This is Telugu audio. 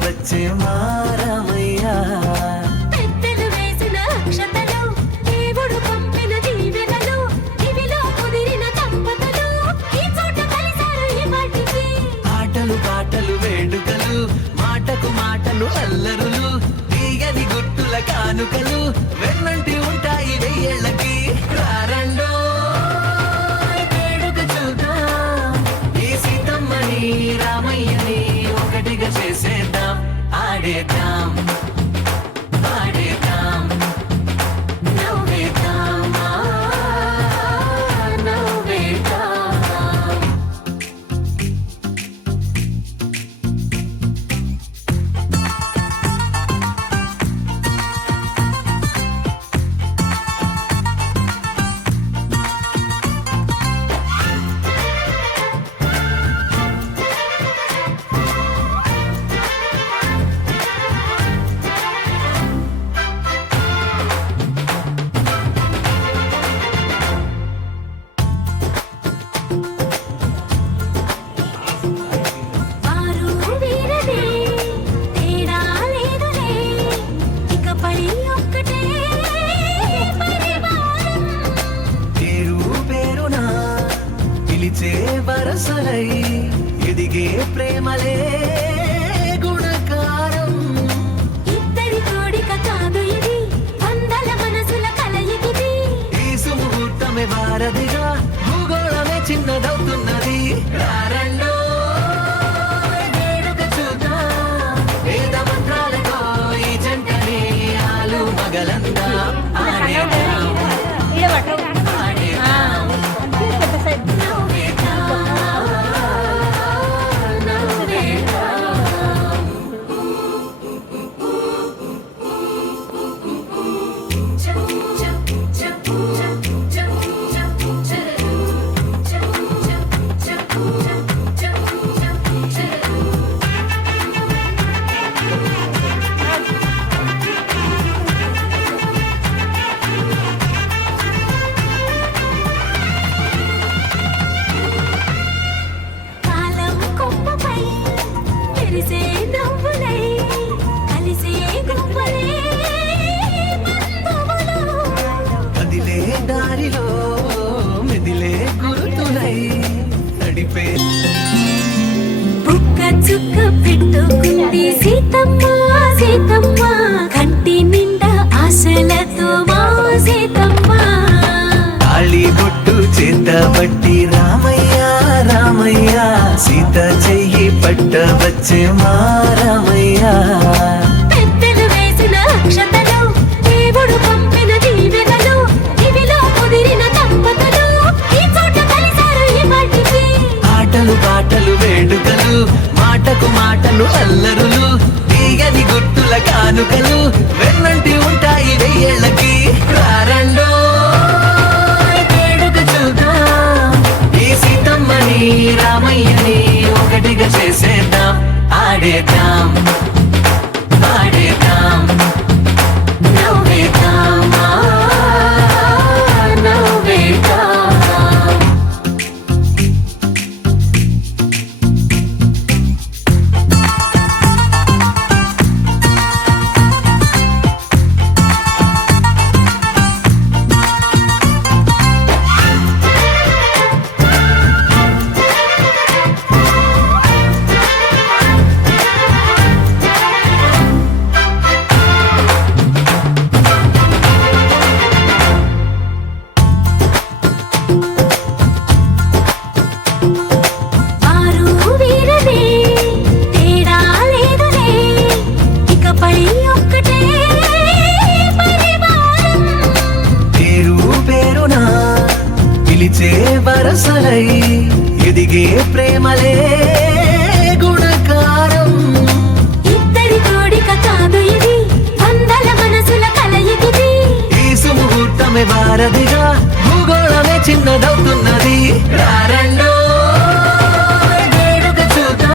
వచ్చే మారమయ్యా పెద్దలు వేసిన అక్షతలు దేవుడు పంపిన దీవెనలు ఇవిలో కుదిరిన దంపతులు ఈ చోట కలిసారు ఈ వాటికి ఆటలు పాటలు వేడుకలు మాటకు మాటలు అల్లరులు తీయని గుర్తుల కానుకలు వెన్నంటి ఉంటాయి వెయ్యేళ్ళకి రారండో వేడుక చూద్దాం ఈ సీతమ్మని రామయ్యని ఒకటిగా చేసేద్దాం ఆడేద్దాం ఆడేద్దాం నవ్వేద్దాం నవ్వేద్దాం వారు వీరదే తేడా లేదులే ఇకపై ఒక్కటే పరివారం పేరు పేరునా పిలిచే వరసలై ఎదిగే ప్రేమలే గుణకారం ఇద్దరి కోడిక కాదు ఇది వందల మనసుల కలయికిది ఈ సుముహూర్తమే వారధిగా భూగోళమే చిన్నదవుతున్నది రారండో వేడుక చూద్దాం వేద మంత్రాలతో ఈ జంటని ఆలు మగలందా ఆడేద్దాం ఆడేద్దాం కాలం కొమ్మపై మెరిసే నవ్వులై కలిసే గుంపులే బంధువులు కదిలే దారిలో మెదిలే గుర్తులై నడిపే బుక్క చుక్క పెట్టుకుంది సీతమ్మ సీతమ్మ కంటి నిండా ఆశలతో మా సీతమ్మ తాళి బొట్టు చేతబట్టి రామయ్య రామయ్య సీత చెయ్యి పట్ట వచ్చే మారమయ్య పెద్దలు వేసిన అక్షతలు దేవుడు పంపిన దీవెనలు ఇవిలో కుదిరిన దంపతులు ఈ చోట కలిసారు ఈ వాటికి ఆటలు పాటలు వేడుకలు మాటకు మాటలు అల్లరులు తీయని గుర్తుల కానుకలు వెన్నంటి ఉంటాయి వెయ్యేళ్ళకి రారండో వేడుక చూద్దాం ఈ సీతమ్మని రామయ్యని ఒకటిగా చేసేద్దాం ఆడేద్దాం ఆడేద్దాం నవ్వేద్దాం నవ్వేద్దాం వారు వీరదే తేడా లేదులే ఇకపై ఒక్కటే పరివారం పేరు పేరునా పిలిచే వరసలై ఎదిగే ప్రేమలే గుణకారం ఇద్దరి కోడిక కాదు ఇది వందల మనసుల కలయికిది ఈ సుముహూర్తమే వారధిగా